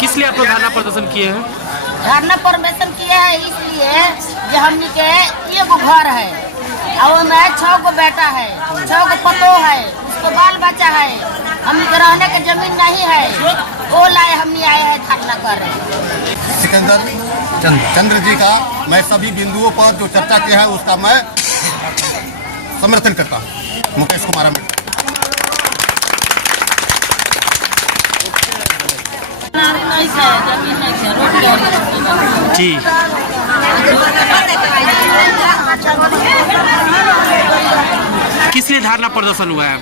किस लिए आप लोग धरना प्रदर्शन किए हैं? धरना प्रदर्शन किए हैं इसलिए जो हमनी के एगो घर है और में 6 गो बेटा है, 6 गो पतो है, उसको बाल बच्चा है, हमनी के रहने के जमीन नहीं है, वो लाए हमनी आए हैं धरना कर रहे। सिकंदर चंद्र जी का मैं सभी बिंदुओं पर जो चर्चा किया है उसका मैं समर्थन करता हूँ। मुकेश कुमार अमित जी किस लिए धरना प्रदर्शन हुआ है?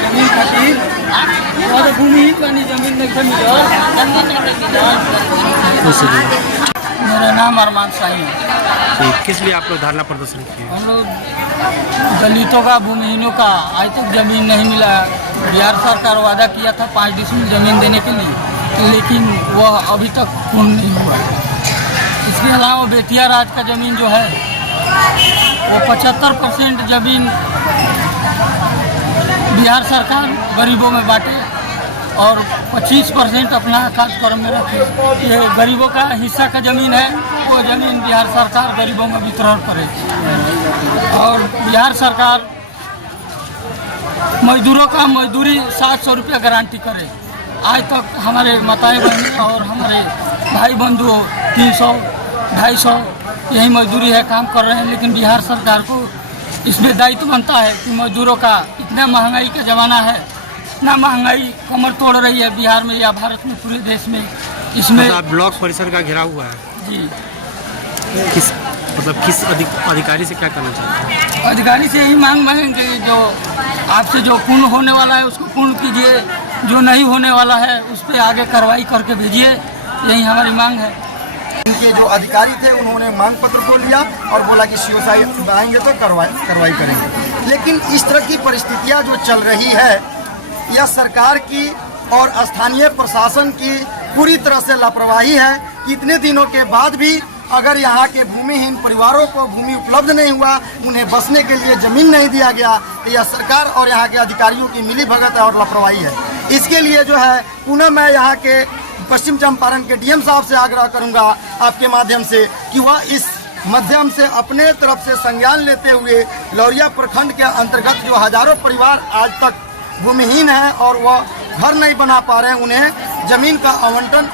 जमीन खातिर और भूमि पानी जमीन नहीं मेरा नाम अरमान शाही है। किस लिए आप लोग धरना प्रदर्शन किए? हम लोग दलितों का भूमिहीनों का आज तक जमीन नहीं मिला। बिहार सरकार वादा किया था 5 डिसमिल जमीन देने के लिए, लेकिन वह अभी तक पूर्ण नहीं हुआ। इसके अलावा बेतिया राज का ज़मीन जो है वो 75% ज़मीन बिहार सरकार गरीबों में बांटे और 25% अपना कार्यक्रम में रखे। ये गरीबों का हिस्सा का ज़मीन है, वो ज़मीन बिहार सरकार गरीबों में वितरण करे और बिहार सरकार मजदूरों का मजदूरी 700 रुपया गारंटी करे। आज तक हमारे माताएं बहनें और हमारे भाई बंधु 300 250 यही मजदूरी है, काम कर रहे हैं, लेकिन बिहार सरकार को इसमें दायित्व बनता है कि मजदूरों का इतना महंगाई का ज़माना है, इतना महंगाई कमर तोड़ रही है बिहार में या भारत में, पूरे देश में। इसमें ब्लॉक परिसर का घेराव हुआ है जी। किस अधिकारी से क्या करना चाहते हैं? अधिकारी से यही मांग मांगेंगे कि जो आपसे जो पूर्ण होने वाला है उसको पूर्ण कीजिए, जो नहीं होने वाला है उस पर आगे कार्रवाई करके भेजिए, यही हमारी मांग है। इनके जो अधिकारी थे उन्होंने मांग पत्र को लिया और बोला कि सीओ साहब आएंगे तो कार्रवाई करेंगे। लेकिन इस तरह की परिस्थितियां जो चल रही है, यह सरकार की और स्थानीय प्रशासन की पूरी तरह से लापरवाही है। इतने दिनों के बाद भी अगर यहाँ के भूमिहीन परिवारों को भूमि उपलब्ध नहीं हुआ, उन्हें बसने के लिए ज़मीन नहीं दिया गया, तो यह सरकार और यहाँ के अधिकारियों की मिलीभगत है और लापरवाही है। इसके लिए जो है पुनः मैं यहाँ के पश्चिम चंपारण के डीएम साहब से आग्रह करूंगा आपके माध्यम से कि वह इस माध्यम से अपने तरफ से संज्ञान लेते हुए लौरिया प्रखंड के अंतर्गत जो हजारों परिवार आज तक भूमिहीन हैं और वह घर नहीं बना पा रहे हैं, उन्हें ज़मीन का आवंटन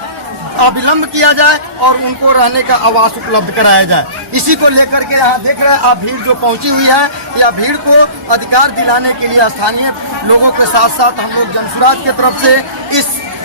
अविलंब किया जाए और उनको रहने का आवास उपलब्ध कराया जाए। इसी को लेकर के यहाँ देख रहे हैं आप भीड़ जो पहुँची हुई है, या भीड़ को अधिकार दिलाने के लिए स्थानीय लोगों के साथ साथ हम लोग जनसुराज की तरफ से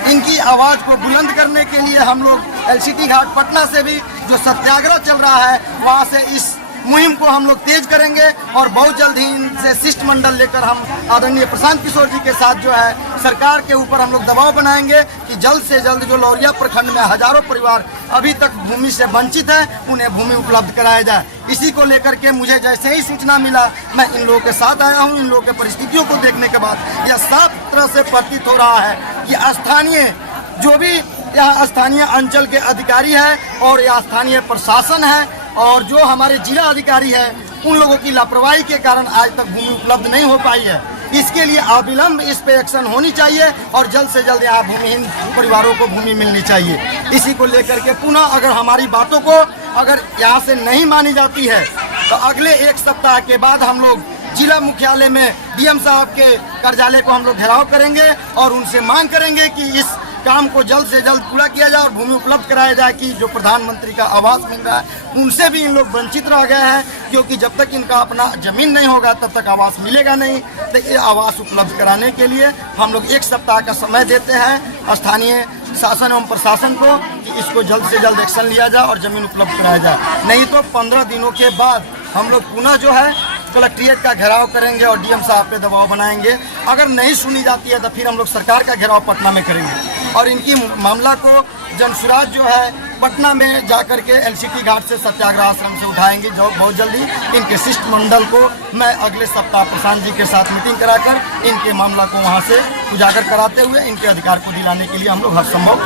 इनकी आवाज़ को बुलंद करने के लिए हम लोग एलसीटी घाट पटना से भी जो सत्याग्रह चल रहा है वहाँ से इस मुहिम को हम लोग तेज करेंगे और बहुत जल्द ही इनसे शिष्टमंडल लेकर हम आदरणीय प्रशांत किशोर जी के साथ जो है सरकार के ऊपर हम लोग दबाव बनाएंगे कि जल्द से जल्द जो लौरिया प्रखंड में हजारों परिवार अभी तक भूमि से वंचित हैं, उन्हें भूमि उपलब्ध कराया जाए। इसी को लेकर के मुझे जैसे ही सूचना मिला, मैं इन लोगों के साथ आया हूँ। इन लोगों के परिस्थितियों को देखने के बाद यह साफ तरह से प्रतीत हो रहा है कि स्थानीय जो भी यहाँ स्थानीय अंचल के अधिकारी है और यह स्थानीय प्रशासन है और जो हमारे जिला अधिकारी है, उन लोगों की लापरवाही के कारण आज तक भूमि उपलब्ध नहीं हो पाई है। इसके लिए अविलंब इस पे एक्शन होनी चाहिए और जल्द से जल्द यहाँ भूमिहीन परिवारों को भूमि मिलनी चाहिए। इसी को लेकर के पुनः अगर हमारी बातों को अगर यहाँ से नहीं मानी जाती है तो अगले 1 सप्ताह के बाद हम लोग जिला मुख्यालय में डीएम साहब के कार्यालय को हम लोग घेराव करेंगे और उनसे मांग करेंगे कि इस काम को जल्द से जल्द पूरा किया जाए और भूमि उपलब्ध कराया जाए कि जो प्रधानमंत्री का आवास मिल रहा है उनसे भी इन लोग वंचित रह गए हैं, क्योंकि जब तक इनका अपना ज़मीन नहीं होगा तब तक आवास मिलेगा नहीं। तो ये आवास उपलब्ध कराने के लिए हम लोग 1 सप्ताह का समय देते हैं स्थानीय शासन एवं प्रशासन को कि इसको जल्द से जल्द एक्शन लिया जाए और ज़मीन उपलब्ध कराया जाए। नहीं तो 15 दिनों के बाद हम लोग पुनः जो है कलेक्ट्रेट का घेराव करेंगे और डीएम साहब पे दबाव बनाएंगे। अगर नहीं सुनी जाती है तो फिर हम लोग सरकार का घेराव पटना में करेंगे और इनकी मामला को जनसुराज जो है पटना में जाकर के एलसीटी घाट से सत्याग्रह आश्रम से उठाएंगे। जो बहुत जल्दी इनके शिष्टमंडल को मैं अगले सप्ताह प्रशांत जी के साथ मीटिंग कराकर इनके मामला को वहाँ से उजागर कराते हुए इनके अधिकार को दिलाने के लिए हम लोग हर संभव